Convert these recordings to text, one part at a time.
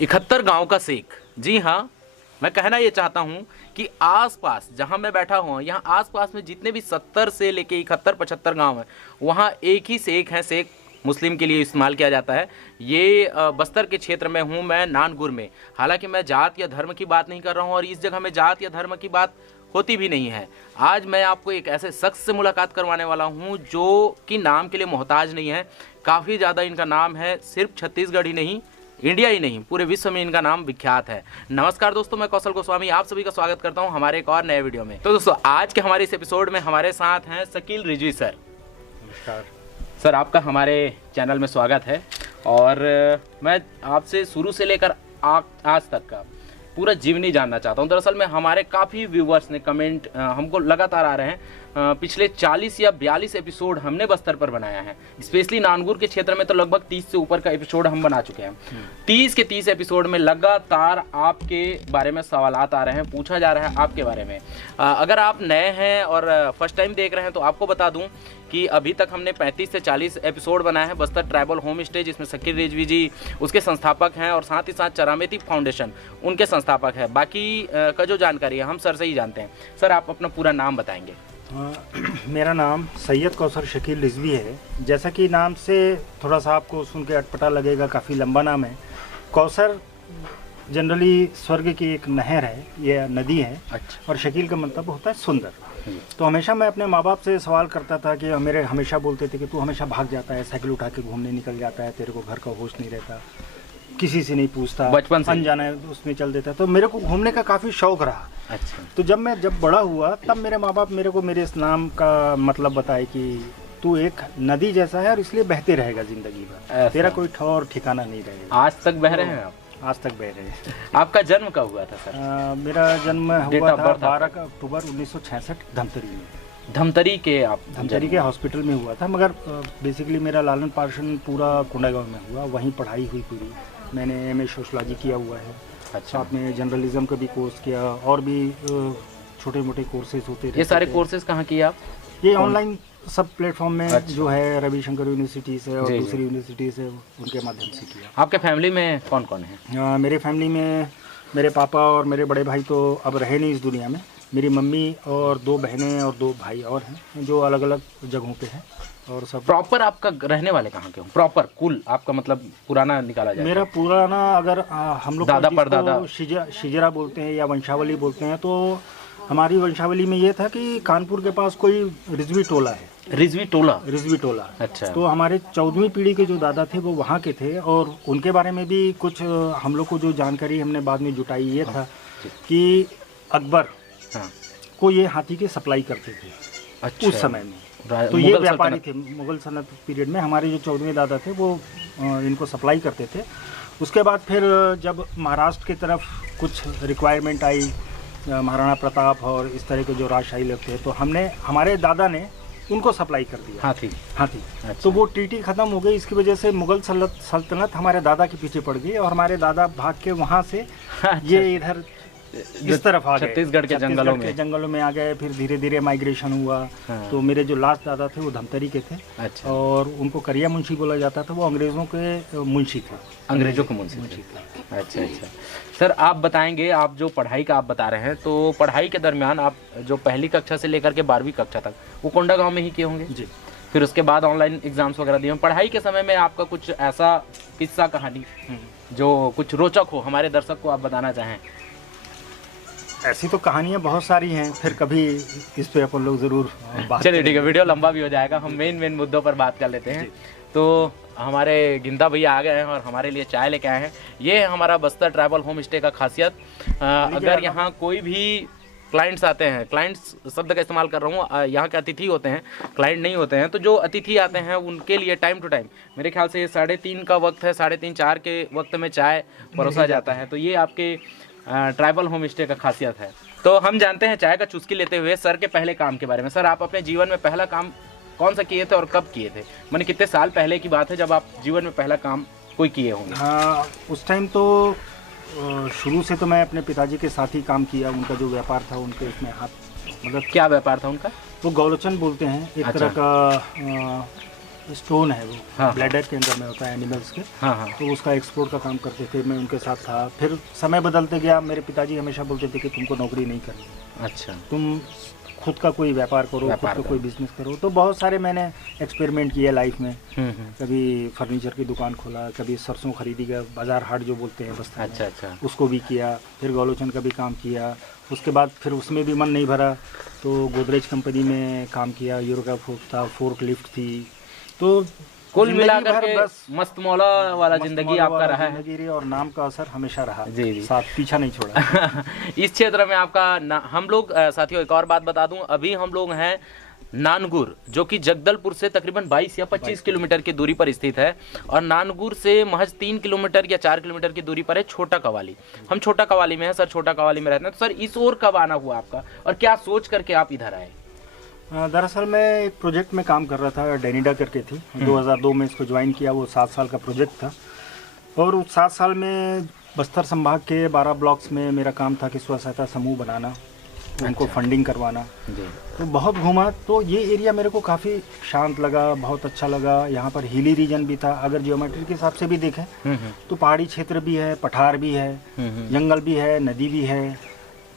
71 गांव का शेख। जी हाँ, मैं कहना ये चाहता हूँ कि आसपास जहाँ मैं बैठा हूँ, यहाँ आसपास में जितने भी 70 से लेके 71-75 गांव हैं, वहाँ एक ही शेख है। शेख मुस्लिम के लिए इस्तेमाल किया जाता है। ये बस्तर के क्षेत्र में हूँ मैं, नानगुर में। हालांकि मैं जात या धर्म की बात नहीं कर रहा हूँ और इस जगह में जात या धर्म की बात होती भी नहीं है। आज मैं आपको एक ऐसे शख्स से मुलाकात करवाने वाला हूँ जो कि नाम के लिए मोहताज नहीं है। काफ़ी ज़्यादा इनका नाम है, सिर्फ छत्तीसगढ़ ही नहीं, इंडिया ही नहीं, पूरे विश्व में इनका नाम विख्यात है। नमस्कार दोस्तों, मैं कौशल गोस्वामी आप सभी का स्वागत करता हूं हमारे एक और नए वीडियो में। तो दोस्तों, आज के हमारे इस एपिसोड में हमारे साथ हैं शकील रिजवी सर। नमस्कार सर, आपका हमारे चैनल में स्वागत है। और मैं आपसे शुरू से लेकर आज तक का पूरा जीवनी जानना चाहता हूं। दरअसल में हमारे काफ़ी व्यूवर्स ने कमेंट हमको लगातार आ रहे हैं। पिछले 40 या 42 एपिसोड हमने बस्तर पर बनाया है। स्पेशली नानगुर के क्षेत्र में तो लगभग 30 से ऊपर का एपिसोड हम बना चुके हैं। 30 के 30 एपिसोड में लगातार आपके बारे में सवालात आ रहे हैं, पूछा जा रहा है आपके बारे में। अगर आप नए हैं और फर्स्ट टाइम देख रहे हैं तो आपको बता दूं कि अभी तक हमने 35 से 40 एपिसोड बनाए हैं बस्तर ट्राइबल होम स्टे, जिसमें शकील रिजवी जी उसके संस्थापक हैं और साथ ही साथ चरामेती फाउंडेशन उनके संस्थापक है। बाकी का जो जानकारी है हम सर से ही जानते हैं। सर, आप अपना पूरा नाम बताएंगे। मेरा नाम सैयद कौसर शकील रिजवी है। जैसा कि नाम से थोड़ा सा आपको सुन के अटपटा लगेगा, काफ़ी लंबा नाम है। कौसर जनरली स्वर्ग की एक नहर है, ये नदी है। अच्छा। और शकील का मतलब होता है सुंदर। तो हमेशा मैं अपने माँ बाप से सवाल करता था कि मेरे हमेशा बोलते थे कि तू हमेशा भाग जाता है, साइकिल उठा के घूमने निकल जाता है, तेरे को घर का होश नहीं रहता, किसी से नहीं पूछता, बचपन से अनजाना है उसमें चल देता। तो मेरे को घूमने का काफ़ी शौक रहा। अच्छा। तो जब बड़ा हुआ तब मेरे माँ बाप मेरे को मेरे इस नाम का मतलब बताए कि तू एक नदी जैसा है और इसलिए बहते रहेगा जिंदगी भर, तेरा कोई ठौर ठिकाना नहीं रहेगा। आज तक बह रहे हैं आप? आज तक बह रहे हैं। आपका जन्म कब हुआ था सर? मेरा जन्म हुआ था 12 अक्टूबर 1966 धमतरी में। धमतरी के आप? धमतरी के हॉस्पिटल में हुआ था, मगर बेसिकली मेरा लालन पालन पूरा कोंडागांव में हुआ। वहीं पढ़ाई हुई पूरी। मैंने MA सोशलॉजी किया हुआ है। अच्छा। साथ में जर्नलिज्म का भी कोर्स किया और भी छोटे मोटे कोर्सेज होते थे। ये सारे कोर्सेज कहाँ किए आप? ये ऑनलाइन सब प्लेटफॉर्म में। अच्छा। जो है रविशंकर यूनिवर्सिटी से और दूसरी यूनिवर्सिटी से, उनके माध्यम से किया। आपके फैमिली में कौन कौन है? मेरे फैमिली में मेरे पापा और मेरे बड़े भाई तो अब रहे नहीं इस दुनिया में। मेरी मम्मी और 2 बहनें और 2 भाई और हैं जो अलग अलग जगहों पे हैं। और सब प्रॉपर आपका रहने वाले कहाँ के हो? प्रॉपर कुल आपका मतलब पुराना निकाला जाए? मेरा पुराना अगर हम लोग दादा परदादा शिजरा बोलते हैं या वंशावली बोलते हैं, तो हमारी वंशावली में ये था कि कानपुर के पास कोई रिजवी टोला है। रिजवी टोला? अच्छा। तो हमारे 14वीं पीढ़ी के जो दादा थे वो वहाँ के थे और उनके बारे में भी कुछ हम लोग को जो जानकारी हमने बाद में जुटाई ये था कि अकबर को ये हाथी के सप्लाई करते थे। अच्छा। उस समय में तो ये व्यापारी थे। मुगल सल्तनत पीरियड में हमारे जो 14वें दादा थे वो इनको सप्लाई करते थे। उसके बाद फिर जब महाराष्ट्र की तरफ कुछ रिक्वायरमेंट आई, महाराणा प्रताप और इस तरह के जो राजशाही लोग थे, तो हमारे दादा ने उनको सप्लाई कर दिया हाथी। अच्छा। तो वो ट्रीटी ख़त्म हो गई। इसकी वजह से मुगल सल्तनत हमारे दादा के पीछे पड़ गई और हमारे दादा भाग के वहाँ से ये इधर इस तरफ आ गए, छत्तीसगढ़ के जंगलों में आ गए। फिर धीरे धीरे माइग्रेशन हुआ। तो मेरे जो लास्ट दादा थे वो धमतरी के थे। अच्छा। और उनको करिया मुंशी बोला जाता था। वो अंग्रेज़ों के मुंशी थे। अंग्रेजों के मुंशी थे। अच्छा अच्छा। सर, आप बताएंगे, आप जो पढ़ाई का आप बता रहे हैं, तो पढ़ाई के दरमियान आप जो पहली कक्षा से लेकर के 12वीं कक्षा तक वो कोंडागांव में ही किए होंगे? जी। फिर उसके बाद ऑनलाइन एग्जाम्स वगैरह दिए। पढ़ाई के समय में आपका कुछ ऐसा किस्सा कहानी जो कुछ रोचक हो, हमारे दर्शक को आप बताना चाहें? ऐसी तो कहानियाँ बहुत सारी हैं, फिर कभी इस पे अपन लोग ज़रूर बात। चलिए ठीक है, वीडियो लंबा भी हो जाएगा, हम मेन मुद्दों पर बात कर लेते हैं। तो हमारे गिंदा भैया आ गए हैं और हमारे लिए चाय लेके आए हैं। ये है हमारा बस्तर ट्राइबल होम स्टे का खासियत। अगर यहाँ कोई भी क्लाइंट्स आते हैं, क्लाइंट्स शब्द का इस्तेमाल कर रहा हूँ, यहाँ के अतिथि होते हैं, क्लाइंट नहीं होते हैं, तो जो अतिथि आते हैं उनके लिए टाइम टू टाइम, मेरे ख्याल से 3:30 का वक्त है, 3:30-4 के वक्त में चाय परोसा जाता है। तो ये आपके ट्राइबल होम स्टे का खासियत है। तो हम जानते हैं चाय का चुस्की लेते हुए सर के पहले काम के बारे में। सर, आप अपने जीवन में पहला काम कौन सा किए थे और कब किए थे? मैंने कितने साल पहले की बात है जब आप जीवन में पहला काम कोई किए होंगे? हाँ, उस टाइम तो शुरू से तो मैं अपने पिताजी के साथ ही काम किया। उनका जो व्यापार था उनके उसमें हाथ, मतलब क्या व्यापार था उनका? वो गौलचन बोलते हैं, एक तरह का स्टोन है वो, हाँ, ब्लैडर के अंदर में होता है एनिमल्स के। हाँ हाँ। तो उसका एक्सपोर्ट का काम करते थे, मैं उनके साथ था। फिर समय बदलते गया, मेरे पिताजी हमेशा बोलते थे कि तुमको नौकरी नहीं करनी, अच्छा, तुम खुद का कोई व्यापार करो, खुद का कोई बिजनेस करो। तो बहुत सारे मैंने एक्सपेरिमेंट किए लाइफ में। कभी फर्नीचर की दुकान खोला, कभी सरसों खरीदी गया, बाजार हाट जो बोलते हैं बस्ती में, अच्छा अच्छा, उसको भी किया। फिर गोलोचन का भी काम किया। उसके बाद फिर उसमें भी मन नहीं भरा तो गोदरेज कंपनी में काम किया, यूरो का था, फोर्क लिफ्ट थी। तो कुल जिंदगी मिलाकर भर के बस मस्त मौला वाला जिंदगी आपका रहा है। जिंदगी रही और नाम का असर हमेशा रहा, जी जी, साथ पीछा नहीं छोड़ा। इस क्षेत्र में आपका हम लोग साथियों एक और बात बता दूं, अभी हम लोग हैं नानगुर, जो कि जगदलपुर से तकरीबन 22 या 25 किलोमीटर की दूरी पर स्थित है। और नानगुर से महज 3 किलोमीटर या 4 किलोमीटर की दूरी पर है छोटा कवाली। हम छोटा कवाली में है सर, छोटा कवाली में रहते हैं। तो सर इस ओर कब आना हुआ आपका और क्या सोच करके आप इधर आए? दरअसल मैं एक प्रोजेक्ट में काम कर रहा था, डेनिडा करके थी। 2002 में इसको ज्वाइन किया। वो 7 साल का प्रोजेक्ट था और उस 7 साल में बस्तर संभाग के 12 ब्लॉक्स में मेरा काम था कि स्व सहायता समूह बनाना, उनको फंडिंग करवाना। तो बहुत घूमा। तो ये एरिया मेरे को काफ़ी शांत लगा, बहुत अच्छा लगा। यहाँ पर हिली रीजन भी था, अगर जियोमेट्री के हिसाब से भी देखें तो पहाड़ी क्षेत्र भी है, पठार भी है, जंगल भी है, नदी भी है,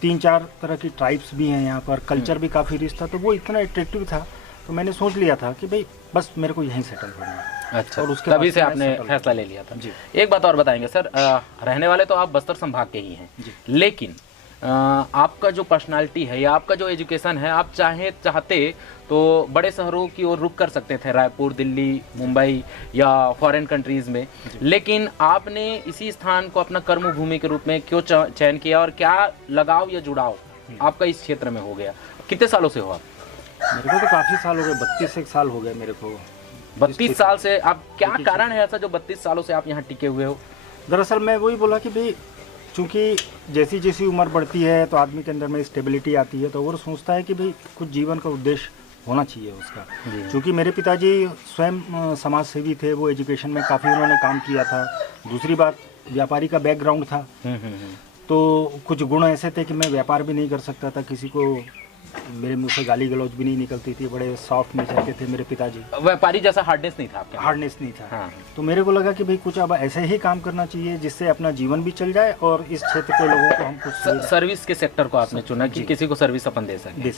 3-4 तरह की ट्राइब्स भी हैं यहाँ पर, कल्चर भी काफ़ी रिच था। तो वो इतना अट्रैक्टिव था तो मैंने सोच लिया था कि भाई बस मेरे को यहीं सेटल होना है। अच्छा, और उसके तभी से आपने फैसला ले लिया था जी। एक बात और बताएंगे सर, रहने वाले तो आप बस्तर संभाग के ही हैं, लेकिन आपका जो पर्सनालिटी है या आपका जो एजुकेशन है, आप चाहते तो बड़े शहरों की ओर रुख कर सकते थे, रायपुर, दिल्ली, मुंबई या फॉरेन कंट्रीज में, लेकिन आपने इसी स्थान को अपना कर्म भूमि के रूप में क्यों चयन किया और क्या लगाव या जुड़ाव आपका इस क्षेत्र में हो गया? कितने सालों से हो आप? मेरे को तो काफ़ी साल हो गए, 32 साल हो गए मेरे को। 32 साल से आप, क्या कारण है ऐसा जो 32 सालों से आप यहाँ टिके हुए हो? दरअसल मैं वही बोला कि भाई चूँकि जैसी जैसी उम्र बढ़ती है तो आदमी के अंदर में स्टेबिलिटी आती है, तो वो सोचता है कि भाई कुछ जीवन का उद्देश्य होना चाहिए उसका। क्योंकि मेरे पिताजी स्वयं समाज सेवी थे, वो एजुकेशन में काफ़ी उन्होंने काम किया था। दूसरी बात, व्यापारी का बैकग्राउंड था। तो कुछ गुण ऐसे थे कि मैं व्यापार भी नहीं कर सकता था, किसी को मेरे मुंह से गाली गलौज भी नहीं निकलती थी। बड़े सॉफ्ट नेचर के थे मेरे पिताजी। व्यापारी जैसा हार्डनेस नहीं था आपके? हार्डनेस नहीं था। हाँ। तो मेरे को लगा कि भाई कुछ अब ऐसे ही काम करना चाहिए जिससे अपना जीवन भी चल जाए और इस क्षेत्र के लोगों को हम कुछ सर्विस के सेक्टर को आपने चुना कि किसी को सर्विस अपन दे सके।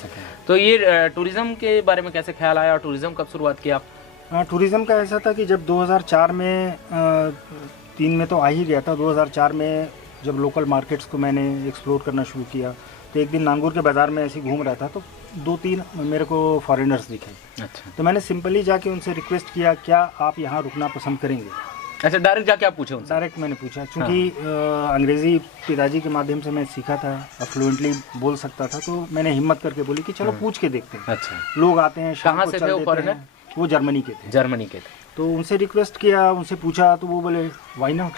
तो ये टूरिज्म के बारे में कैसे ख्याल आया और टूरिज्म कब शुरुआत की आप? टूरिज्म का ऐसा था कि जब 2004 में 3 में तो आ ही गया था। 2004 में जब लोकल मार्केट्स को मैंने एक्सप्लोर करना शुरू किया तो एक दिन नांगूर के बाज़ार में ऐसे घूम रहा था तो 2-3 मेरे को फॉरेनर्स दिखे। अच्छा। तो मैंने सिंपली जाके उनसे रिक्वेस्ट किया, क्या आप यहाँ रुकना पसंद करेंगे? अच्छा, डायरेक्ट जाके आप पूछे उनसे? डायरेक्ट मैंने पूछा, क्योंकि अंग्रेज़ी पिताजी के माध्यम से मैं सीखा था और फ्लुएंटली बोल सकता था। तो मैंने हिम्मत करके बोली कि चलो पूछ के देखते हैं। अच्छा। लोग आते हैं, कहाँ से थे वो फॉरेनर? वो जर्मनी के थे। जर्मनी के थे। तो उनसे रिक्वेस्ट किया, उनसे पूछा तो वो बोले व्हाई नॉट।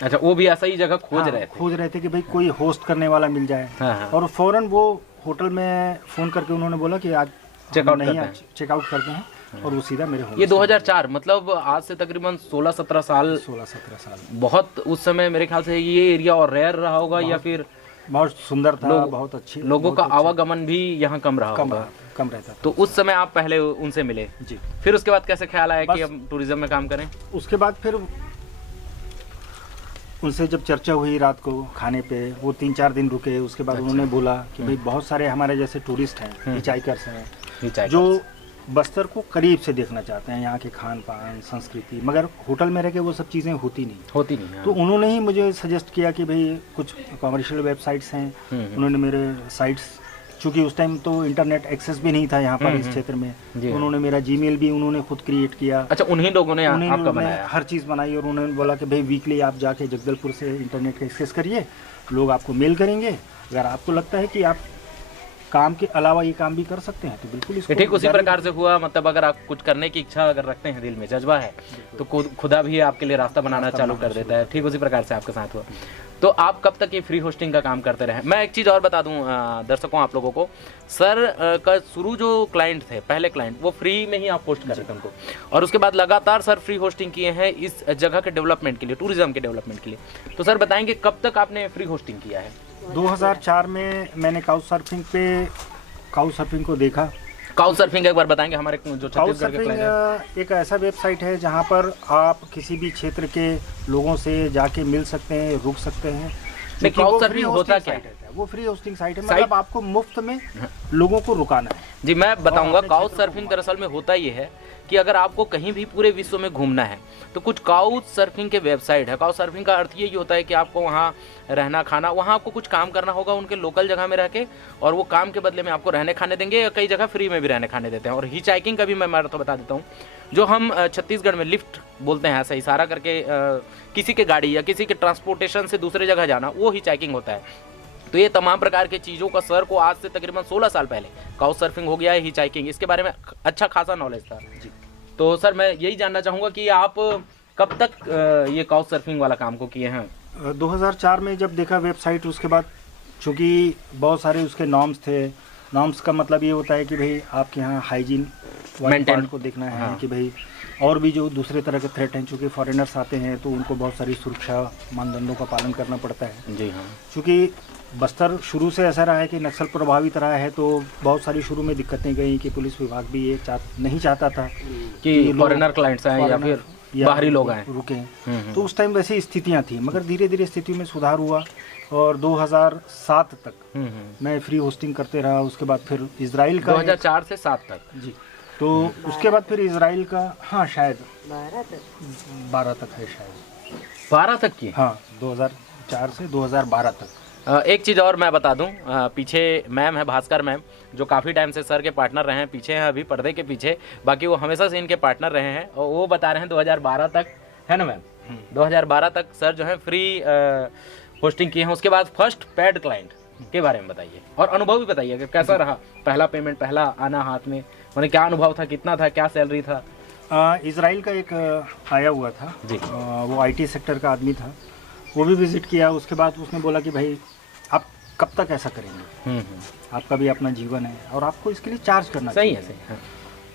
अच्छा, वो भी ऐसा ही जगह खोज रहे थे कि भाई कोई होस्ट करने वाला मिल जाए। और फौरन वो होटल में फ़ोन करके उन्होंने बोला कि आज चेकआउट करते हैं और वो सीधा मेरे होम। ये 2004 मतलब आज से तकरीबन 16-17 साल। बहुत उस समय मेरे ख्याल से ये एरिया और रेयर रहा होगा या फिर बहुत सुंदर था, बहुत अच्छी, लोगों का आवागमन भी यहाँ कम रहा होगा, कम रहता था। तो उस समय आप पहले उनसे मिले जी। फिर उसके बाद कैसे ख्याल आया कि हम टूरिज्म में काम करें? उसके बाद फिर उनसे जब चर्चा हुई रात को खाने पे, वो 3-4 दिन रुके। उसके बाद उन्होंने बोला कि भाई बहुत सारे हमारे जैसे टूरिस्ट हैं, हिचाइकर्स हैं, जो बस्तर को करीब से देखना चाहते हैं, यहाँ के खान पान, संस्कृति, मगर होटल में रह के वो सब चीज़ें होती नहीं। तो उन्होंने ही मुझे सजेस्ट किया कि भाई कुछ कमर्शियल वेबसाइट्स हैं। उन्होंने मेरे साइट्स, चूँकि उस टाइम तो इंटरनेट एक्सेस भी नहीं था यहाँ पर इस क्षेत्र में, तो उन्होंने मेरा जीमेल भी उन्होंने खुद क्रिएट किया। अच्छा, उन्हीं लोगों ने आपका बनाया? हर चीज़ बनाई। और उन्होंने बोला कि भाई वीकली आप जाके जगदलपुर से इंटरनेट का एक्सेस करिए, लोग आपको मेल करेंगे। अगर आपको लगता है कि आप काम के अलावा ये काम भी कर सकते हैं तो बिल्कुल इसको। ठीक उसी प्रकार से हुआ। मतलब अगर आप कुछ करने की इच्छा अगर रखते हैं, दिल में जज्बा है, तो खुदा भी आपके लिए रास्ता बनाना चालू कर देता है। ठीक उसी प्रकार से आपके साथ हुआ। तो आप कब तक ये फ्री होस्टिंग का काम करते रहे? मैं एक चीज़ और बता दूं दर्शकों, आप लोगों को, सर का शुरू जो क्लाइंट थे, पहले क्लाइंट, वो फ्री में ही आप होस्ट कर रहे थे उनको, और उसके बाद लगातार सर फ्री होस्टिंग किए हैं इस जगह के डेवलपमेंट के लिए, टूरिज्म के डेवलपमेंट के लिए। तो सर बताएंगे कब तक आपने फ्री होस्टिंग किया है? 2004 में मैंने काउच सर्फिंग को देखा। काउच सर्फिंग एक बार बताएंगे हमारे जो काउच छत्तीसगढ़ के client हैं? सर्फिंग एक ऐसा वेबसाइट है जहाँ पर आप किसी भी क्षेत्र के लोगों से जाके मिल सकते हैं, रुक सकते हैं। नहीं, क्योंकि वो काउच फ्री सर्फिंग होता होस्टिंग क्या साइट है, वो फ्री होस्टिंग साइट है, साइट- मतलब आपको मुफ्त में लोगों को रुकाना है। जी मैं बताऊंगा अपने काउच क्षेत्र को सर्फिंग दरअसल में होता ये है कि अगर आपको कहीं भी पूरे विश्व में घूमना है तो कुछ काउच सर्फिंग के वेबसाइट है। काउच सर्फिंग का अर्थ ये होता है कि आपको वहाँ रहना खाना, वहाँ आपको कुछ काम करना होगा उनके लोकल जगह में रह के, और वो काम के बदले में आपको रहने खाने देंगे, या कई जगह फ्री में भी रहने खाने देते हैं। और हिच हाइकिंग का भी मैं तो बता देता हूँ, जो हम छत्तीसगढ़ में लिफ्ट बोलते हैं, ऐसा इशारा करके किसी के गाड़ी या किसी के ट्रांसपोर्टेशन से दूसरे जगह जाना, वो हिच हाइकिंग होता है। तो ये तमाम प्रकार के चीज़ों का सर को आज से तकरीबन 16 साल पहले काउच सर्फिंग हो गया है, हिच हाइकिंग, इसके बारे में अच्छा खासा नॉलेज था। तो सर मैं यही जानना चाहूँगा कि आप कब तक ये काउच सर्फिंग वाला काम को किए हैं? 2004 में जब देखा वेबसाइट, उसके बाद चूँकि बहुत सारे उसके नॉर्म्स थे। नॉर्म्स का मतलब ये होता है कि भाई आपके यहाँ हाइजीन Maintain- पार्ट को देखना है, हाँ। कि भाई और भी जो दूसरे तरह के थ्रेट हैं, चूँकि फॉरेनर्स आते हैं तो उनको बहुत सारी सुरक्षा मानदंडों का पालन करना पड़ता है। जी हाँ। क्योंकि बस्तर शुरू से ऐसा रहा है कि नक्सल प्रभावित रहा है, तो बहुत सारी शुरू में दिक्कतें गई कि पुलिस विभाग भी ये नहीं चाहता था कि लोग फॉरेनर क्लाइंट्स आए या फिर बाहरी लोग आए। रुके। तो उस टाइम वैसी स्थितियां थी, मगर धीरे धीरे स्थिति में सुधार हुआ और 2007 तक मैं फ्री होस्टिंग करते रहा। उसके बाद फिर इजराइल का 2004 से 7 तक। जी, तो उसके बाद फिर इजराइल का, हाँ शायद 12 तक है, शायद 12 तक की। हाँ 2004 से 2012 तक। एक चीज़ और मैं बता दूं, पीछे मैम है, भास्कर मैम, जो काफ़ी टाइम से सर के पार्टनर रहे हैं, पीछे हैं अभी पर्दे के पीछे, बाकी वो हमेशा से इनके पार्टनर रहे हैं, और वो बता रहे हैं 2012 तक, है ना मैम? 2012 तक सर जो है फ्री होस्टिंग किए हैं। उसके बाद फर्स्ट पेड क्लाइंट के बारे में बताइए, और अनुभव भी बताइए कि कैसा रहा पहला पेमेंट, पहला आना हाथ में, मैंने क्या अनुभव था, कितना था, क्या सैलरी था? इजराइल का एक आया हुआ था जी। वो आईटी सेक्टर का आदमी था, वो भी विजिट किया। उसके बाद उसने बोला कि भाई आप कब तक ऐसा करेंगे, आपका भी अपना जीवन है और आपको इसके लिए चार्ज करना सही चाहिए। है, सही है।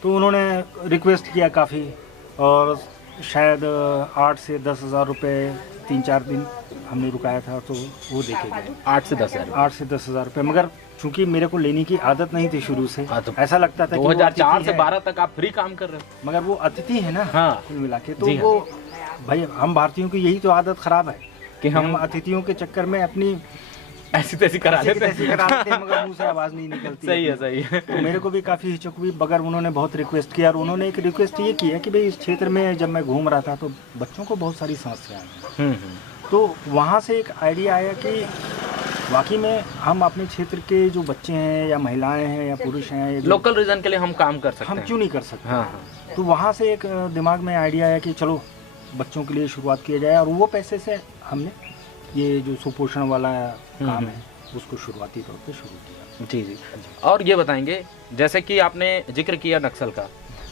तो उन्होंने रिक्वेस्ट किया काफ़ी, और शायद 8 से 10 हज़ार रुपये 3-4 दिन हमने रुकाया था, तो वो देखे गए 8 से 10 हज़ार। 8 से 10 हज़ार रुपये। मगर चूंकि मेरे को लेने की आदत नहीं थी शुरू से, हाँ, तो ऐसा लगता था कि वो 2004 अतिथि से है, 12 तक आप फ्री काम कर रहे हो। मगर वो अतिथि है ना, हाँ। कुल मिला के। तो जी हाँ। वो भाई हम भारतीयों की यही तो आदत खराब है कि हम अतिथियों के चक्कर में अपनी ऐसी तैसी करा ऐसी लेते तैसी करा देते हैं, मगर मुंह से आवाज़ नहीं निकलती। सही है, सही है। तो मेरे को भी काफ़ी हिचक हुई, मगर उन्होंने बहुत रिक्वेस्ट किया, और उन्होंने एक रिक्वेस्ट ये किया कि भाई इस क्षेत्र में जब मैं घूम रहा था तो बच्चों को बहुत सारी समस्याएं हैं। तो वहाँ से एक आइडिया आया कि वाकई में हम अपने क्षेत्र के जो बच्चे हैं या महिलाएं हैं या पुरुष हैं, लोकल रीजन के लिए हम काम कर सकते हम हैं। क्यों नहीं कर सकते। हाँ, हाँ। तो वहाँ से एक दिमाग में आइडिया आया कि चलो बच्चों के लिए शुरुआत किया जाए, और वो पैसे से हमने ये जो सुपोषण वाला काम है उसको शुरुआती तौर पे शुरू किया। जी जी। और ये बताएंगे, जैसे कि आपने जिक्र किया नक्सल का,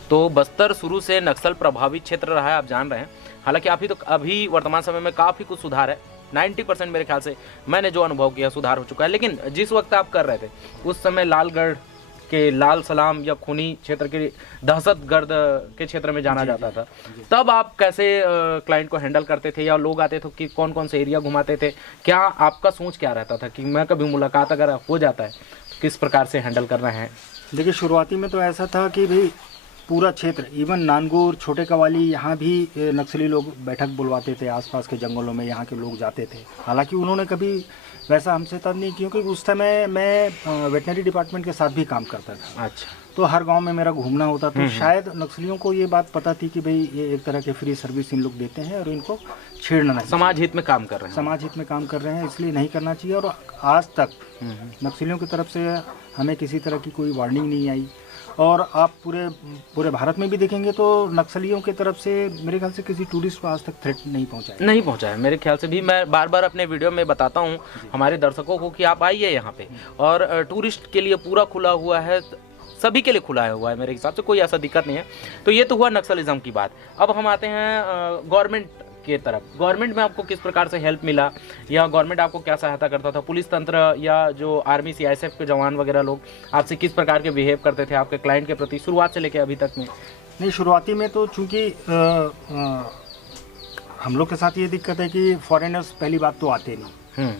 तो बस्तर शुरू से नक्सल प्रभावित क्षेत्र रहा है, आप जान रहे हैं। हालांकि अभी वर्तमान समय में काफ़ी कुछ सुधार है, 90% मेरे ख्याल से मैंने जो अनुभव किया सुधार हो चुका है। लेकिन जिस वक्त आप कर रहे थे उस समय लालगढ़ के लाल सलाम या खूनी क्षेत्र के दहशतगर्द के क्षेत्र में जाना जाता था, तब आप कैसे क्लाइंट को हैंडल करते थे, या लोग आते थे कि कौन कौन से एरिया घुमाते थे, क्या आपका सोच क्या रहता था कि मैं कभी मुलाकात अगर हो जाता है तो किस प्रकार से हैंडल करना है? देखिए शुरुआती में तो ऐसा था कि भाई पूरा क्षेत्र, इवन नानगुर, छोटे कवाली, यहाँ भी नक्सली लोग बैठक बुलवाते थे, आसपास के जंगलों में यहाँ के लोग जाते थे। हालांकि उन्होंने कभी वैसा हमसे तब नहीं, क्योंकि उस समय मैं वेटनरी डिपार्टमेंट के साथ भी काम करता था। अच्छा। तो हर गांव में मेरा घूमना होता, तो शायद नक्सलियों को ये बात पता थी कि भाई ये एक तरह के फ्री सर्विस इन लोग देते हैं और इनको छेड़ना नहीं, समाज हित में काम कर रहे हैं। समाज हित में काम कर रहे हैं, इसलिए नहीं करना चाहिए। और आज तक नक्सलियों की तरफ से हमें किसी तरह की कोई वार्निंग नहीं आई। और आप पूरे भारत में भी देखेंगे तो नक्सलियों की तरफ से मेरे ख्याल से किसी टूरिस्ट को आज तक थ्रेट नहीं पहुंचा है। मेरे ख्याल से भी मैं बार बार अपने वीडियो में बताता हूं हमारे दर्शकों को कि आप आइए यहाँ पे, और टूरिस्ट के लिए पूरा खुला हुआ है, सभी के लिए खुला हुआ है, मेरे हिसाब से कोई ऐसा दिक्कत नहीं है। तो ये तो हुआ नक्सलिज्म की बात। अब हम आते हैं गवर्नमेंट के तरफ। गवर्नमेंट में आपको किस प्रकार से हेल्प मिला, या गवर्नमेंट आपको क्या सहायता करता था? पुलिस तंत्र या जो आर्मी CISF के जवान वगैरह लोग आपसे किस प्रकार के बिहेव करते थे आपके क्लाइंट के प्रति, शुरुआत से लेकर अभी तक में? नहीं, शुरुआती में तो चूँकि हम लोग के साथ ये दिक्कत है कि फॉरेनर्स पहली बात तो आते नहीं।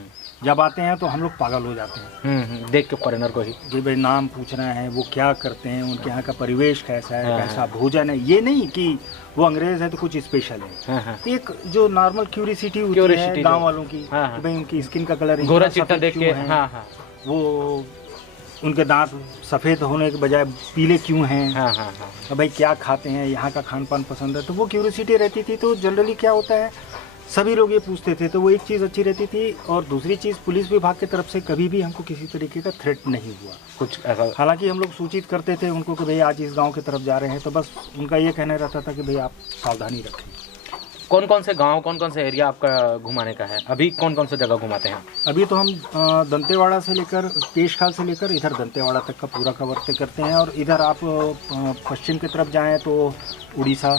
जब आते हैं तो हम लोग पागल हो जाते हैं देख के फॉरेनर को ही कि भाई नाम पूछ रहे हैं, वो क्या करते हैं, उनके यहाँ का परिवेश कैसा है, कैसा भोजन है। ये नहीं कि वो अंग्रेज है तो कुछ स्पेशल है, एक जो नॉर्मल क्यूरियोसिटी होती है गांव वालों की कि भाई उनकी स्किन का कलर गोरा चिट्टा देख के, वो उनके दांत सफ़ेद होने के बजाय पीले क्यों हैं, भाई क्या खाते हैं, यहाँ का खान पान पसंद है, तो वो क्यूरियोसिटी रहती थी। तो जनरली क्या होता है, सभी लोग ये पूछते थे, तो वो एक चीज़ अच्छी रहती थी। और दूसरी चीज़, पुलिस विभाग की तरफ से कभी भी हमको किसी तरीके का थ्रेट नहीं हुआ कुछ ऐसा। हालांकि हम लोग सूचित करते थे उनको कि भाई आज इस गांव की तरफ जा रहे हैं, तो बस उनका ये कहना रहता था कि भाई आप सावधानी रखें। कौन कौन से गांव, कौन कौन से एरिया आपका घुमाने का है? अभी कौन कौन सा जगह घुमाते हैं? अभी तो हम दंतेवाड़ा से लेकर केशखाल से लेकर इधर दंतेवाड़ा तक का पूरा कवर करते हैं। और इधर आप पश्चिम की तरफ जाएं तो उड़ीसा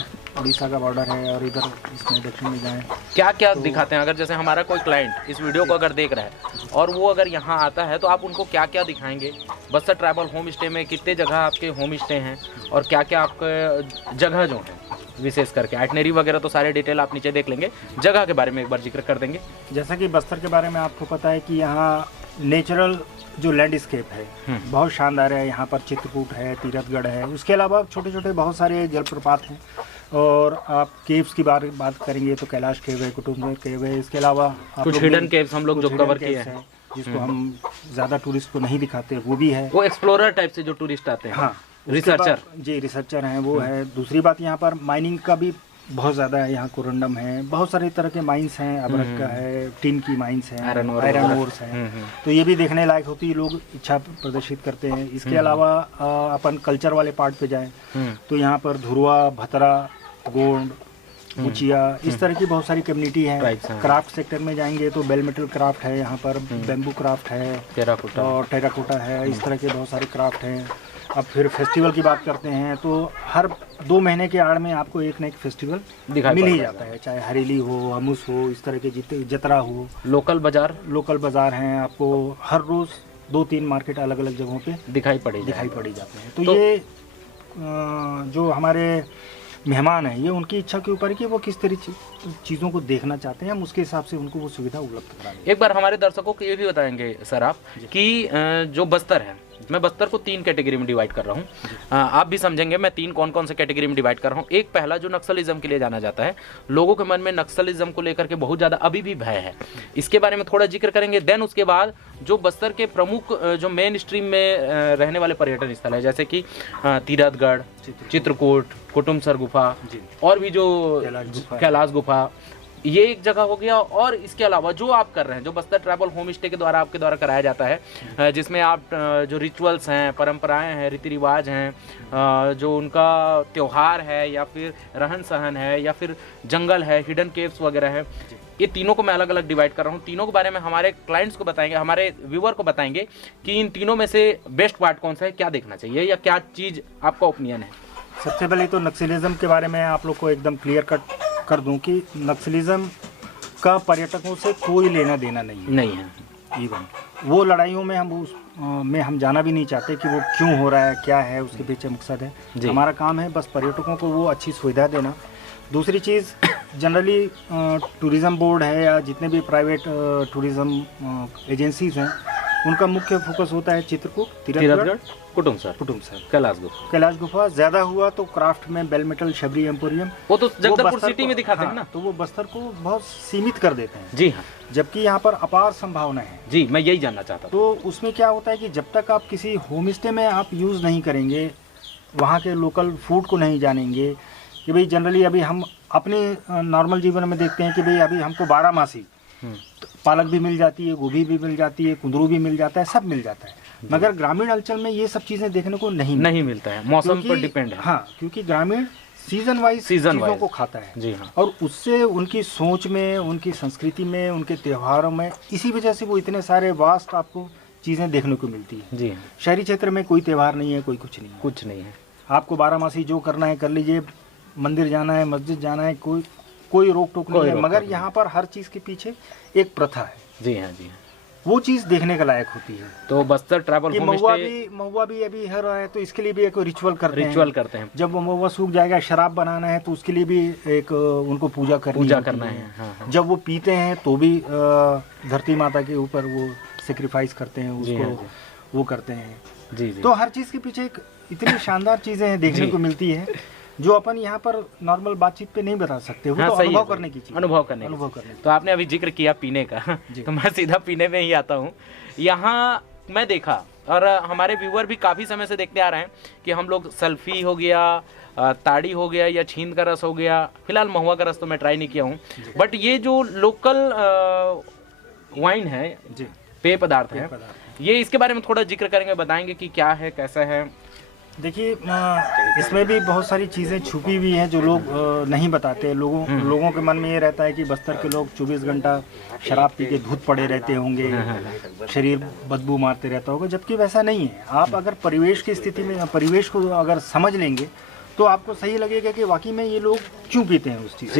का बॉर्डर है, और इधर इसमें दक्षिण में जाएं क्या क्या तो दिखाते हैं? अगर जैसे हमारा कोई क्लाइंट इस वीडियो को अगर देख रहा है और वो अगर यहाँ आता है तो आप उनको क्या क्या दिखाएंगे? बस्तर ट्राइबल होम स्टे में कितने जगह आपके होम स्टे हैं और क्या क्या आपके जगह जो हैं विशेष करके आइटनरी वगैरह तो सारे डिटेल आप नीचे देख लेंगे, जगह के बारे में एक बार जिक्र कर देंगे। जैसा कि बस्तर के बारे में आपको पता है कि यहाँ नेचुरल जो लैंडस्केप है बहुत शानदार है। यहाँ पर चित्रकूट है, तीरथगढ़ है, उसके अलावा छोटे छोटे बहुत सारे जलप्रपात हैं। और आप केव्स की बात करेंगे तो कैलाश केव है, कुटुम्ब केव है, इसके अलावा कुछ हिडन केव्स हम लोग जो कवर किए हैं जिसको हम ज़्यादा टूरिस्ट को नहीं दिखाते, वो भी है। वो एक्सप्लोरर टाइप से जो टूरिस्ट आते हैं, हाँ, रिसर्चर जी रिसर्चर हैं वो है। दूसरी बात, यहाँ पर माइनिंग का भी बहुत ज़्यादा है। यहाँ कोरंडम है, बहुत सारे तरह के माइंस हैं, अबरक का है, टिन की माइंस हैं, आयरन ओर्स हैं, तो ये भी देखने लायक होती है, लोग इच्छा प्रदर्शित करते हैं। इसके अलावा अपन कल्चर वाले पार्ट पे जाएं तो यहाँ पर धुरवा, भतरा, गोंड, मुचिया, इस तरह की बहुत सारी कम्युनिटी है। क्राफ्ट सेक्टर में जाएंगे तो बेल मेटल क्राफ्ट है, यहाँ पर बैम्बू क्राफ्ट है, और टेराकोटा है, इस तरह के बहुत सारे क्राफ्ट हैं। अब फिर फेस्टिवल की बात करते हैं तो हर 2 महीने के आड़ में आपको एक ना एक फेस्टिवल मिल ही जाता है, चाहे हरेली हो, हमूस हो, इस तरह के जतरा हो। लोकल बाजार हैं, आपको हर रोज़ 2-3 मार्केट अलग अलग जगहों पे दिखाई पड़ी जाते हैं। तो ये जो हमारे मेहमान हैं, ये उनकी इच्छा के ऊपर है कि वो किस तरह चीज़ों को देखना चाहते हैं, हम उसके हिसाब से उनको वो सुविधा उपलब्ध कराएंगे। एक बार हमारे दर्शकों को ये भी बताएंगे सर आप कि जो बस्तर है, मैं बस्तर को 3 कैटेगरी में डिवाइड कर रहा हूँ, आप भी समझेंगे मैं 3 कौन कौन से कैटेगरी में डिवाइड कर रहा हूँ। एक पहला जो नक्सलिज्म के लिए जाना जाता है, लोगों के मन में नक्सलिज्म को लेकर के बहुत ज़्यादा अभी भी भय है, इसके बारे में थोड़ा जिक्र करेंगे। देन उसके बाद जो बस्तर के प्रमुख जो मेन स्ट्रीम में रहने वाले पर्यटन स्थल है, जैसे कि तीरथगढ़, चित्रकूट, कुटुम्बसर गुफा और भी जो कैलाश गुफा, ये एक जगह हो गया। और इसके अलावा जो आप कर रहे हैं, जो बस्तर ट्रैवल होम स्टे के द्वारा आपके द्वारा कराया जाता है, जिसमें आप जो रिचुअल्स हैं, परंपराएं हैं, रीति रिवाज हैं, जो उनका त्योहार है या फिर रहन सहन है या फिर जंगल है, हिडन केव्स वगैरह है, ये तीनों को मैं अलग अलग डिवाइड कर रहा हूँ। तीनों के बारे में हमारे क्लाइंट्स को बताएंगे, हमारे व्यूअर को बताएंगे कि इन तीनों में से बेस्ट पार्ट कौन सा है, क्या देखना चाहिए या क्या चीज़ आपका ओपिनियन है। सबसे पहले तो नक्सलिज्म के बारे में आप लोग को एकदम क्लियर कट कर दूं कि नक्सलिज्म का पर्यटकों से कोई लेना देना नहीं है। इवन वो लड़ाइयों में हम जाना भी नहीं चाहते कि वो क्यों हो रहा है, क्या है उसके पीछे मकसद है। हमारा काम है बस पर्यटकों को वो अच्छी सुविधा देना। दूसरी चीज़, जनरली टूरिज़्म बोर्ड है या जितने भी प्राइवेट टूरिज़्म एजेंसीज हैं, उनका मुख्य फोकस होता है चित्रकूट, तीरथगढ़, कुटुम्बसर, कैलाश गुफा। ज्यादा हुआ तो क्राफ्ट में बेल मेटल, शबरी एम्पोरियम, वो तो जगदलपुर सिटी में दिखाते हैं ना, तो वो बस्तर को बहुत सीमित कर देते हैं। जी हाँ, जबकि यहाँ पर अपार संभावना है। जी, मैं यही जानना चाहता था। तो उसमें क्या होता है कि जब तक आप किसी होम स्टे में आप यूज़ नहीं करेंगे, वहाँ के लोकल फूड को नहीं जानेंगे कि भाई जनरली अभी हम अपने नॉर्मल जीवन में देखते हैं कि भाई अभी हमको 12 मासी पालक भी मिल जाती है, गोभी भी मिल जाती है, कुंदरू भी मिल जाता है, सब मिल जाता है। मगर ग्रामीण अंचल में ये सब चीज़ें देखने को नहीं मिलता है, मौसम पर डिपेंड है। हाँ, क्योंकि ग्रामीण सीजन वाइज चीज़ों को खाता है। जी हाँ। और उससे उनकी सोच में, उनकी संस्कृति में, उनके त्योहारों में, इसी वजह से वो इतने सारे वास्ट आपको चीज़ें देखने को मिलती है। जी हाँ। शहरी क्षेत्र में कोई त्यौहार नहीं है, कोई कुछ नहीं है। आपको 12 मासी जो करना है कर लीजिए, मंदिर जाना है, मस्जिद जाना है, कोई रोक टोक नहीं है। मगर यहाँ पर हर चीज़ के पीछे एक प्रथा है। जी हाँ, जी हाँ। वो चीज़ देखने का लायक होती है। तो बस्तर ट्रैवल होम महुआ भी अभी है रहा है, तो इसके लिए भी एक रिचुअल करते हैं। जब वो महुआ सूख जाएगा, शराब बनाना है तो उसके लिए भी एक उनको पूजा करना है। हाँ। जब वो पीते हैं तो भी धरती माता के ऊपर वो सेक्रीफाइस करते हैं उसको, वो करते हैं। जी। तो हर चीज़ के पीछे एक इतनी शानदार चीज़ें देखने को मिलती है जो अपन यहाँ पर नॉर्मल बातचीत पे नहीं बता सकते। वो तो अनुभव करने की चीज़, अनुभव करने। तो आपने अभी जिक्र किया पीने का, तो मैं सीधा पीने में ही आता हूँ। यहाँ मैं देखा और हमारे व्यूअर भी काफ़ी समय से देखते आ रहे हैं कि हम लोग सल्फी हो गया, ताड़ी हो गया या छींद का रस हो गया, फिलहाल महुआ का रस तो मैं ट्राई नहीं किया हूँ, बट ये जो लोकल वाइन है, पेय पदार्थ है, ये इसके बारे में थोड़ा जिक्र करेंगे, बताएंगे कि क्या है, कैसा है। देखिए, इसमें भी बहुत सारी चीज़ें छुपी हुई हैं जो लोग नहीं बताते। लोगों के मन में ये रहता है कि बस्तर के लोग 24 घंटा शराब पी के धूत पड़े रहते होंगे, शरीर बदबू मारते रहता होगा, जबकि वैसा नहीं है। आप अगर परिवेश की स्थिति में, परिवेश को अगर समझ लेंगे तो आपको सही लगेगा कि वाकई में ये लोग क्यों पीते हैं उस चीज़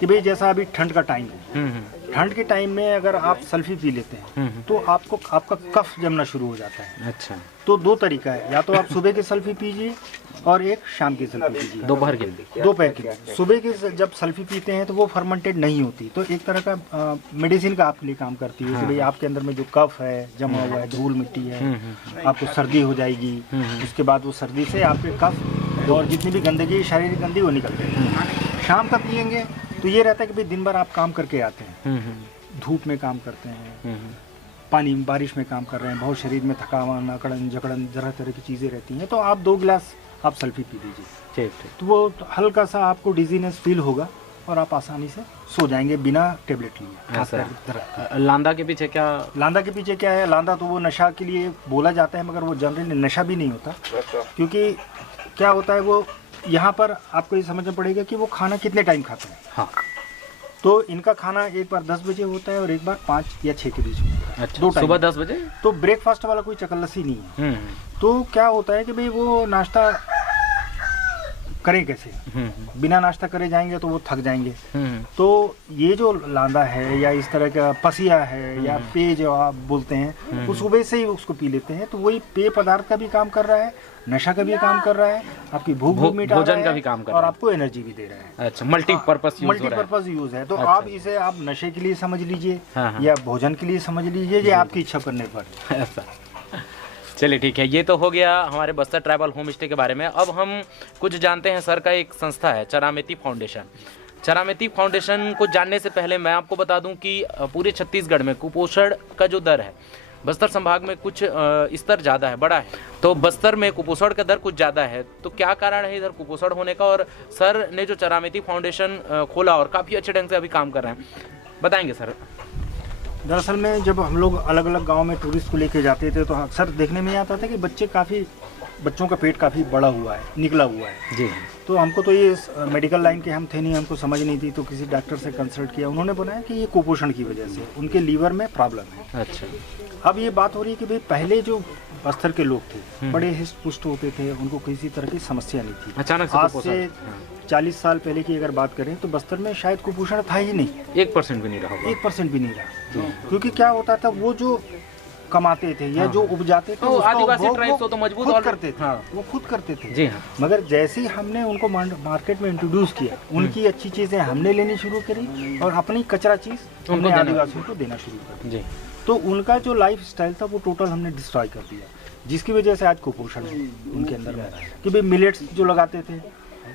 कि भाई जैसा अभी ठंड का टाइम है, ठंड के टाइम में अगर आप सल्फी पी लेते हैं तो आपका कफ जमना शुरू हो जाता है। अच्छा। तो दो तरीका है, या तो आप सुबह की सल्फी पीजिए और एक शाम की सल्फी पीजिए, दोपहर की। सुबह की जब सल्फी पीते हैं तो वो फर्मेंटेड नहीं होती, तो एक तरह का मेडिसिन का आपके लिए काम करती है कि भाई आपके अंदर में जो कफ है जमा हुआ है, धूल मिट्टी है, आपको सर्दी हो जाएगी। उसके बाद वो सर्दी से आपके कफ और जितनी भी गंदगी, शारीरिक गंदगी, वो निकल जाएगी। शाम का पियेंगे तो ये रहता है कि भाई दिन भर आप काम करके आते हैं, धूप में काम करते हैं, पानी बारिश में काम कर रहे हैं, बहुत शरीर में थकान, अकड़न जकड़न तरह की चीज़ें रहती हैं, तो आप 2 गिलास आप सल्फी पी लीजिए। ठीक। तो वो हल्का सा आपको डिजीनेस फील होगा और आप आसानी से सो जाएंगे बिना टेबलेट लिए। लांदा के पीछे क्या? लांदा के पीछे क्या है? लांदा तो वो नशा के लिए बोला जाता है, मगर वो जनरली नशा भी नहीं होता, क्योंकि क्या होता है, वो यहाँ पर आपको ये समझना पड़ेगा कि वो खाना कितने टाइम खाते हैं। हाँ। तो इनका खाना एक बार 10 बजे होता है और एक बार 5 या 6 के बीच होता है। अच्छा, 2 टाइम। सुबह 10 बजे। तो ब्रेकफास्ट वाला कोई चकल्लसी नहीं है। तो क्या होता है कि भाई वो नाश्ता करें कैसे? बिना नाश्ता करे जाएंगे तो वो थक जाएंगे। तो ये जो लांदा है या इस तरह का पसिया है या पेय जो आप बोलते हैं, वो सुबह से ही उसको पी लेते हैं, तो वही पेय पदार्थ का भी काम कर रहा है, नशा का भी काम कर रहा है, आपकी भूख मिटा भोजन का भी काम कर रहा है और आपको एनर्जी भी दे रहा है। अच्छा, मल्टीपर्पज यूज है। तो आप इसे आप नशे के लिए समझ लीजिए या भोजन के लिए समझ लीजिए, ये आपकी इच्छा करने पर। ऐसा। चलिए ठीक है, ये तो हो गया हमारे बस्तर ट्राइबल होम स्टे के बारे में। अब हम कुछ जानते हैं सर का एक संस्था है चरामेती फाउंडेशन। चरामेती फाउंडेशन को जानने से पहले मैं आपको बता दूं कि पूरे छत्तीसगढ़ में कुपोषण का जो दर है, बस्तर संभाग में कुछ स्तर ज़्यादा है, बड़ा है, तो बस्तर में कुपोषण का दर कुछ ज़्यादा है। तो क्या कारण है इधर कुपोषण होने का? और सर ने जो चरामेती फाउंडेशन खोला और काफ़ी अच्छे ढंग से अभी काम कर रहे हैं, बताएंगे सर। दरअसल में जब हम लोग अलग अलग गांव में टूरिस्ट को लेके जाते थे तो अक्सर देखने में आता था कि बच्चों का पेट काफ़ी बड़ा हुआ है, निकला हुआ है जी। तो हमको तो ये मेडिकल लाइन के हम थे नहीं, हमको समझ नहीं थी, तो किसी डॉक्टर से कंसल्ट किया, उन्होंने बताया कि ये कुपोषण की वजह से उनके लीवर में प्रॉब्लम है। अच्छा। अब ये बात हो रही है कि भाई पहले जो बस्तर के लोग थे बड़े हिस्ट पुष्ट होते थे, उनको किसी तरह की समस्या नहीं थी। अचानक से 40 साल पहले की अगर बात करें तो बस्तर में शायद कुपोषण था ही नहीं, 1% भी नहीं रहा, 1% भी नहीं रहा। क्योंकि क्या होता था, वो जो कमाते थे या जो उपजाते थे आदिवासी ट्राइब्स तो मजबूत खुद करते थे, वो खुद करते थे जी हाँ। मगर जैसे ही हमने उनको मार्केट में इंट्रोड्यूस किया, उनकी अच्छी चीजें हमने लेनी शुरू करी और अपनी कचरा चीज हमने आदिवासियों को देना शुरू कर दी, तो उनका जो लाइफ स्टाइल था वो टोटल हमने डिस्ट्रॉय कर दिया, जिसकी वजह से आज कुपोषण है उनके अंदर में। कि भाई मिलेट्स जो लगाते थे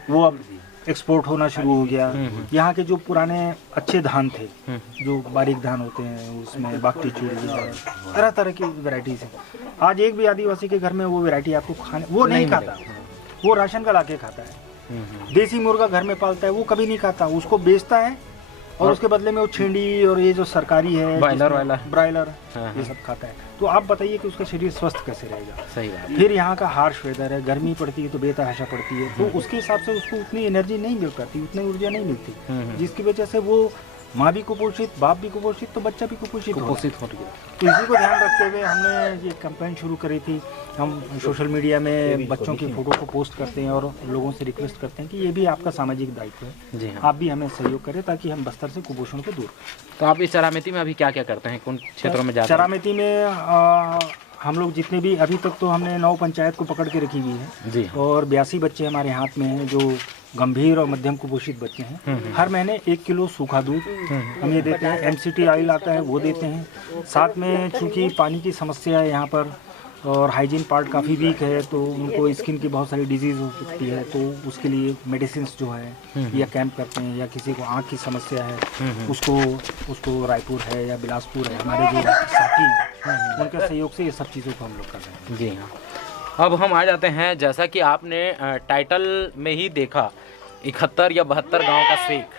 वो अब एक्सपोर्ट होना शुरू हो गया। यहाँ के जो पुराने अच्छे धान थे, जो बारीक धान होते हैं, उसमें बागटी चूड़ी, तरह तरह की वैरायटीज हैं। आज एक भी आदिवासी के घर में वो वैरायटी आपको खाने वो नहीं खाता, वो राशन का लाके खाता है। देसी मुर्गा घर में पालता है, वो कभी नहीं खाता, उसको बेचता है और उसके बदले में वो छिंडी और ये जो सरकारी है ब्रायलर ये सब खाता है। तो आप बताइए कि उसका शरीर स्वस्थ कैसे रहेगा? सही बात। फिर यहाँ का हार्श वेदर है, गर्मी पड़ती है तो बेतहाशा पड़ती है, तो उसके हिसाब से उसको उतनी एनर्जी नहीं मिल पाती, उतनी ऊर्जा नहीं मिलती, जिसकी वजह से वो माँ भी कुपोषित, बाप भी कुपोषित, तो बच्चा भी कुपोषित हो गया। तो इसी को ध्यान रखते हुए हमने ये कैंपेन शुरू करी थी। हम सोशल मीडिया में बच्चों की फ़ोटो को पोस्ट करते हैं और लोगों से रिक्वेस्ट करते हैं कि ये भी आपका सामाजिक दायित्व है जी हाँ। आप भी हमें सहयोग करें ताकि हम बस्तर से कुपोषण को दूर करें। तो आप इस चरामेती में अभी क्या क्या करते हैं, कौन क्षेत्रों में जाते हैं? चरामेती में हम लोग जितने भी अभी तक तो हमने 9 पंचायत को पकड़ के रखी हुई है जी। और 82 बच्चे हमारे हाथ में हैं जो गंभीर और मध्यम कुपोषित बच्चे हैं। हर महीने 1 किलो सूखा दूध हम ये देते हैं, MCT ऑयल आता है वो देते हैं। साथ में चूँकि पानी की समस्या है यहाँ पर और हाइजीन पार्ट काफ़ी वीक है तो उनको स्किन की बहुत सारी डिजीज़ हो सकती है, तो उसके लिए मेडिसिन जो है या कैंप करते हैं, या किसी को आँख की समस्या है उसको रायपुर है या बिलासपुर है, हमारे जो साथी हैं उनके सहयोग से ये सब चीज़ों को हम लोग कर रहे हैं। जी हाँ। अब हम आ जाते हैं, जैसा कि आपने टाइटल में ही देखा 71 या 72 गांव का सेक,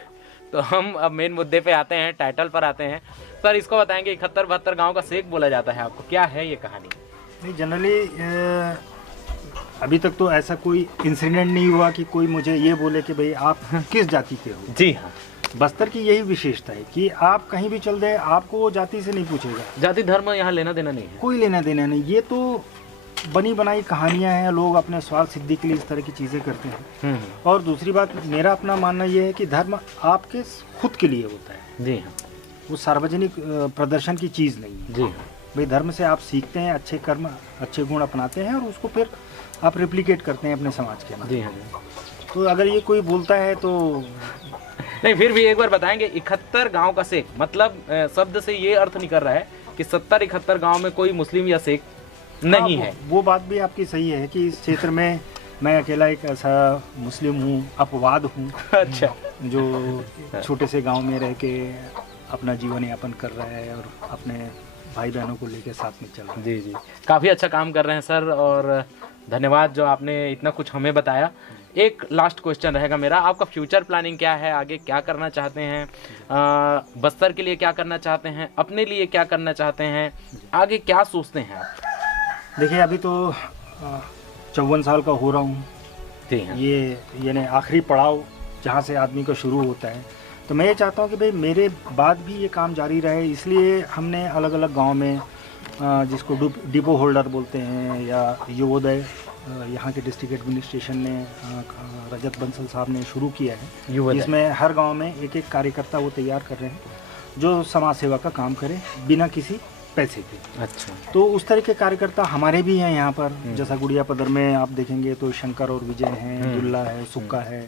तो हम अब मेन मुद्दे पे आते हैं, टाइटल पर आते हैं। सर इसको बताएंगे 71-72 गांव का सेक बोला जाता है आपको, क्या है ये कहानी? नहीं, जनरली अभी तक तो ऐसा कोई इंसिडेंट नहीं हुआ कि कोई मुझे ये बोले कि भाई आप किस जाति के हो। जी हाँ। बस्तर की यही विशेषता है कि आप कहीं भी चल दे आपको वो जाति से नहीं पूछेगा, जाति धर्म यहाँ लेना देना नहीं है, कोई लेना देना नहीं। ये तो बनी बनाई कहानियां हैं, लोग अपने स्वार्थ सिद्धि के लिए इस तरह की चीज़ें करते हैं। और दूसरी बात मेरा अपना मानना ये है कि धर्म आपके खुद के लिए होता है। जी हाँ। वो सार्वजनिक प्रदर्शन की चीज़ नहीं है। जी हाँ। भाई धर्म से आप सीखते हैं, अच्छे कर्म अच्छे गुण अपनाते हैं और उसको फिर आप रिप्लिकेट करते हैं अपने समाज के अंदर। जी हाँ। तो अगर ये कोई बोलता है तो नहीं, फिर भी एक बार बताएंगे 71 गांव का सेक मतलब शब्द से ये अर्थ नहीं कर रहा है कि 70-71 गांव में कोई मुस्लिम या सेक नहीं है। वो बात भी आपकी सही है कि इस क्षेत्र में मैं अकेला एक ऐसा मुस्लिम हूँ, अपवाद हूँ। अच्छा। जो छोटे से गांव में रह के अपना जीवन यापन कर रहा है और अपने भाई बहनों को लेकर साथ में चल रहा है। जी जी, काफ़ी अच्छा काम कर रहे हैं सर, और धन्यवाद जो आपने इतना कुछ हमें बताया। एक लास्ट क्वेश्चन रहेगा मेरा, आपका फ्यूचर प्लानिंग क्या है, आगे क्या करना चाहते हैं, बस्तर के लिए क्या करना चाहते हैं, अपने लिए क्या करना चाहते हैं, आगे क्या सोचते हैं आप? देखिए अभी तो 54 साल का हो रहा हूँ। जी हाँ। ये यानी आखिरी पड़ाव जहाँ से आदमी का शुरू होता है, तो मैं ये चाहता हूँ कि भाई मेरे बाद भी ये काम जारी रहे। इसलिए हमने अलग अलग गांव में जिसको डिपो होल्डर बोलते हैं या युवोदय, यहाँ के डिस्ट्रिक्ट एडमिनिस्ट्रेशन ने रजत बंसल साहब ने शुरू किया है, जिसमें हर गांव में एक एक कार्यकर्ता वो तैयार कर रहे हैं जो समाज सेवा का काम करे बिना किसी पैसे के। अच्छा। तो उस तरह के कार्यकर्ता हमारे भी हैं यहाँ पर। जैसा गुड़िया पदर में आप देखेंगे तो शंकर और विजय हैं, दुल्ला है, सुक्का है,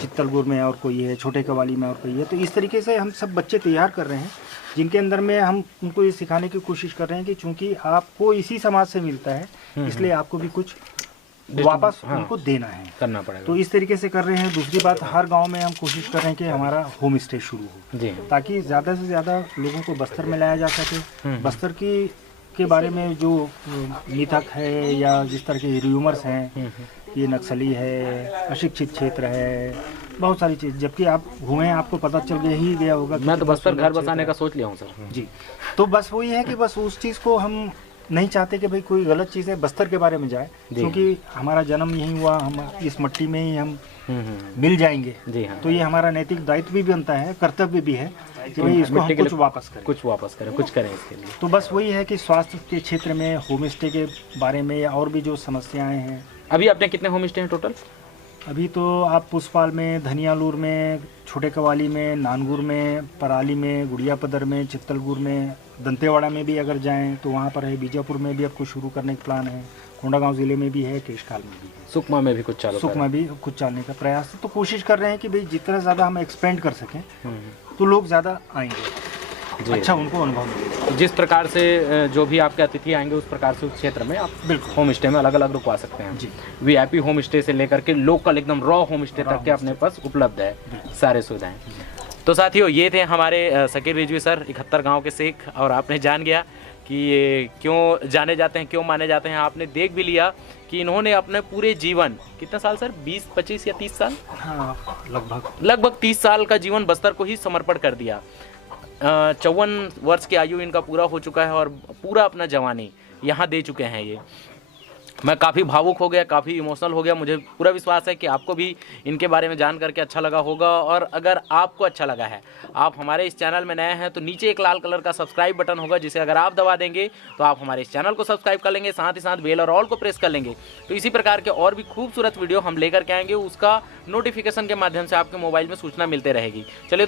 चित्तलपुर में और कोई है, छोटे कवाली में और कोई है। तो इस तरीके से हम सब बच्चे तैयार कर रहे हैं जिनके अंदर में हम उनको ये सिखाने की कोशिश कर रहे हैं कि चूंकि आपको इसी समाज से मिलता है इसलिए आपको भी कुछ वापस उनको देना है, करना पड़ेगा। तो इस तरीके से कर रहे हैं। दूसरी बात, हर गांव में हम कोशिश कर रहे हैं कि हमारा होम स्टे शुरू हो जी, ताकि ज़्यादा से ज़्यादा लोगों को बस्तर में लाया जा सके। बस्तर के बारे में जो मिथक है या जिस तरह के र्यूमर्स हैं, ये नक्सली है, अशिक्षित क्षेत्र है, बहुत सारी चीज़, जबकि आप घूमे आपको पता चल ही गया होगा। मैं तो बस्तर घर बसाने का सोच लिया हूँ सर। जी, तो बस वही है कि बस उस चीज़ को हम नहीं चाहते कि भाई कोई गलत चीज़ है बस्तर के बारे में जाए, क्योंकि हमारा जन्म यहीं हुआ, हम इस मिट्टी में ही हम मिल जाएंगे। जी हाँ। तो ये हमारा नैतिक दायित्व भी बनता है, कर्तव्य भी है कि भाई इसको हम कुछ वापस करें, कुछ करें इसके लिए। तो बस वही है कि स्वास्थ्य के क्षेत्र में होम स्टे के बारे में या और भी जो समस्याएं हैं। अभी आपने कितने होम स्टे हैं टोटल? अभी तो आप पुष्पाल में, धनियालूर में, छोटे कवाली में, नानगुर में, पराली में, गुड़िया पदर में, चित्तलपुर में, दंतेवाड़ा में भी अगर जाएं तो वहाँ पर है, बीजापुर में भी आपको शुरू करने का प्लान है, कोंडागांव ज़िले में भी है, केशकाल में भी है, सुकमा में भी कुछ चालू, सुकमा भी कुछ चालने का प्रयास। तो कोशिश कर रहे हैं कि भाई जितना ज़्यादा हम एक्सपेंड कर सकें तो लोग ज़्यादा आएंगे, अच्छा उनको अनुभव मिलेगा। जिस प्रकार से जो भी आपके अतिथि आएंगे उस प्रकार से उस क्षेत्र में आप बिल्कुल होम स्टे में अलग अलग रुकवा सकते हैं। VIP होम स्टे से लेकर के लोकल एकदम रॉ होम स्टे तक के अपने पास उपलब्ध है सारे सुविधाएं। तो साथियों, ये थे हमारे शकीर रिजवी सर 71 गांव के शेख, और आपने जान गया कि ये क्यों जाने जाते हैं, क्यों माने जाते हैं। आपने देख भी लिया कि इन्होंने अपने पूरे जीवन, कितने साल सर, 20, 25 या 30 साल, लगभग 30 साल का जीवन बस्तर को ही समर्पण कर दिया। 54 वर्ष की आयु इनका पूरा हो चुका है और पूरा अपना जवानी यहाँ दे चुके हैं ये। मैं काफ़ी भावुक हो गया, काफ़ी इमोशनल हो गया। मुझे पूरा विश्वास है कि आपको भी इनके बारे में जान करके अच्छा लगा होगा। और अगर आपको अच्छा लगा है, आप हमारे इस चैनल में नए हैं, तो नीचे एक लाल कलर का सब्सक्राइब बटन होगा, जिसे अगर आप दबा देंगे तो आप हमारे इस चैनल को सब्सक्राइब कर लेंगे, साथ ही साथ बेल और ऑल को प्रेस कर लेंगे। तो इसी प्रकार के और भी खूबसूरत वीडियो हम लेकर के आएंगे, उसका नोटिफिकेशन के माध्यम से आपके मोबाइल में सूचना मिलते रहेगी। चलिए